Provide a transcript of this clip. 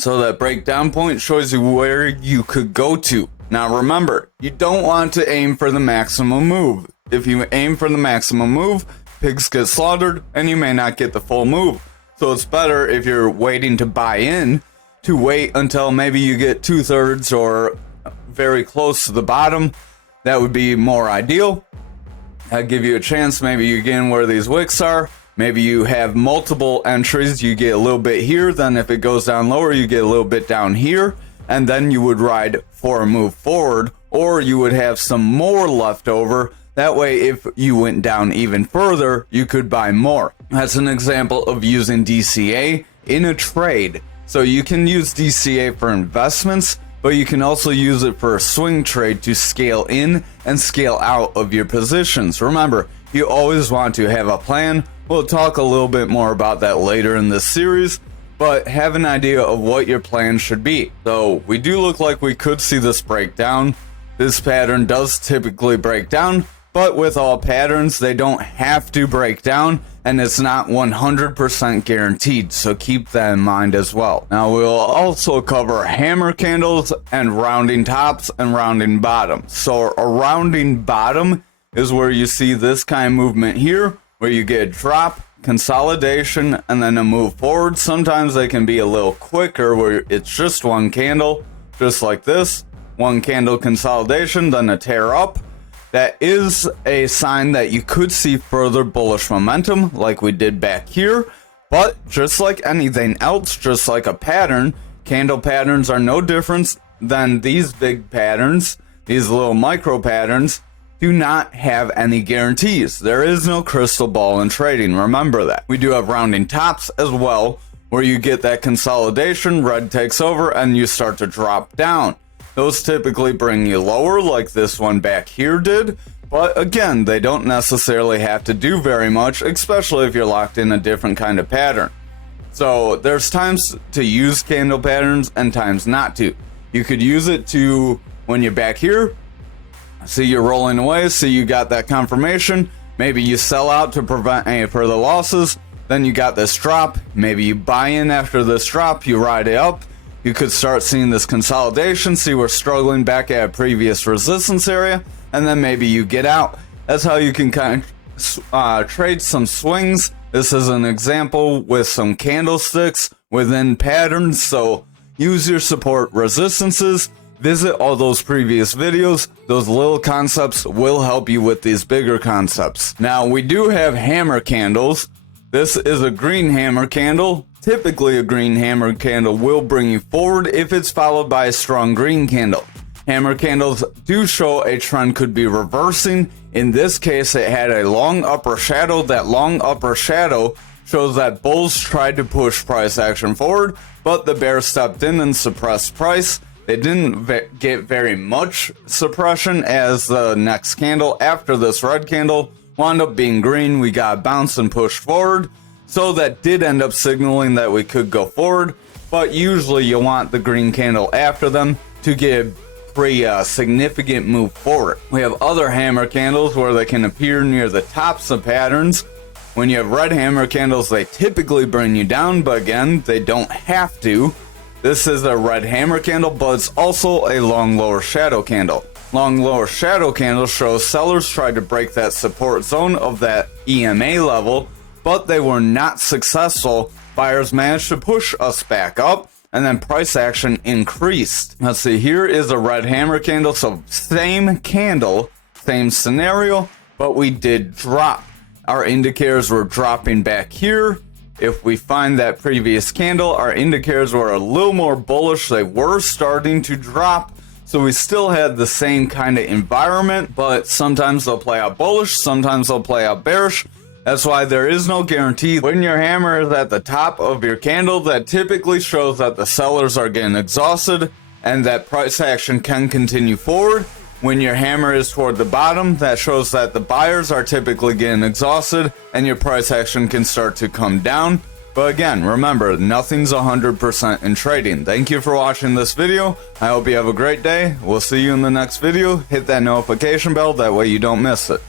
So that breakdown point shows you where you could go to. Now remember, you don't want to aim for the maximum move. If you aim for the maximum move, pigs get slaughtered and you may not get the full move. So it's better if you're waiting to buy in to wait until maybe you get 2/3 or very close to the bottom. That would be more ideal. That'd give you a chance. Maybe you get in where these wicks are. Maybe you have multiple entries. You get a little bit here. Then if it goes down lower, you get a little bit down here. And then you would ride for a move forward, or you would have some more left over. That way, if you went down even further, you could buy more. That's an example of using DCA in a trade. So you can use DCA for investments, but you can also use it for a swing trade to scale in and scale out of your positions. Remember, you always want to have a plan. We'll talk a little bit more about that later in this series, but have an idea of what your plan should be. So we do look like we could see this break down. This pattern does typically break down, but with all patterns, they don't have to break down, and it's not 100% guaranteed, so keep that in mind as well. Now we'll also cover hammer candles and rounding tops and rounding bottoms. So a rounding bottom is where you see this kind of movement here, where you get a drop, consolidation, and then a move forward. Sometimes they can be a little quicker, where it's just one candle, just like this, one candle consolidation, then a tear up. That is a sign that you could see further bullish momentum like we did back here. But just like anything else, just like a pattern, candle patterns are no different than these big patterns. These little micro patterns do not have any guarantees. There is no crystal ball in trading. Remember that. We do have rounding tops as well, where you get that consolidation, red takes over, and you start to drop down. Those typically bring you lower, like this one back here did, but again, they don't necessarily have to do very much, especially if you're locked in a different kind of pattern. So there's times to use candle patterns and times not to. You could use it to, when you're back here, see you're rolling away, see you got that confirmation, maybe you sell out to prevent any further losses, then you got this drop, maybe you buy in after this drop, you ride it up. You could start seeing this consolidation, see we're struggling back at a previous resistance area, and then maybe you get out. That's how you can kind of trade some swings. This is an example with some candlesticks within patterns, so use your support resistances. Visit all those previous videos. Those little concepts will help you with these bigger concepts. Now, we do have hammer candles. This is a green hammer candle. Typically, a green hammer candle will bring you forward if it's followed by a strong green candle. Hammer candles do show a trend could be reversing. In this case, it had a long upper shadow. That long upper shadow shows that bulls tried to push price action forward, but the bears stepped in and suppressed price. They didn't get very much suppression, as the next candle after this red candle wound up being green. We got bounced and pushed forward. So that did end up signaling that we could go forward, but usually you want the green candle after them to get a pretty significant move forward. We have other hammer candles where they can appear near the tops of patterns. When you have red hammer candles, they typically bring you down, but again, they don't have to. This is a red hammer candle, but it's also a long lower shadow candle. Long lower shadow candle shows sellers tried to break that support zone of that EMA level, but they were not successful. Buyers managed to push us back up, and then price action increased. Let's see, here is a red hammer candle, so same candle, same scenario, but we did drop. Our indicators were dropping back here. If we find that previous candle, our indicators were a little more bullish. They were starting to drop, so we still had the same kind of environment, but sometimes they'll play out bullish, sometimes they'll play out bearish. That's why there is no guarantee. When your hammer is at the top of your candle, that typically shows that the sellers are getting exhausted and that price action can continue forward. When your hammer is toward the bottom, that shows that the buyers are typically getting exhausted and your price action can start to come down. But again, remember, nothing's 100% in trading. Thank you for watching this video. I hope you have a great day. We'll see you in the next video. Hit that notification bell, that way you don't miss it.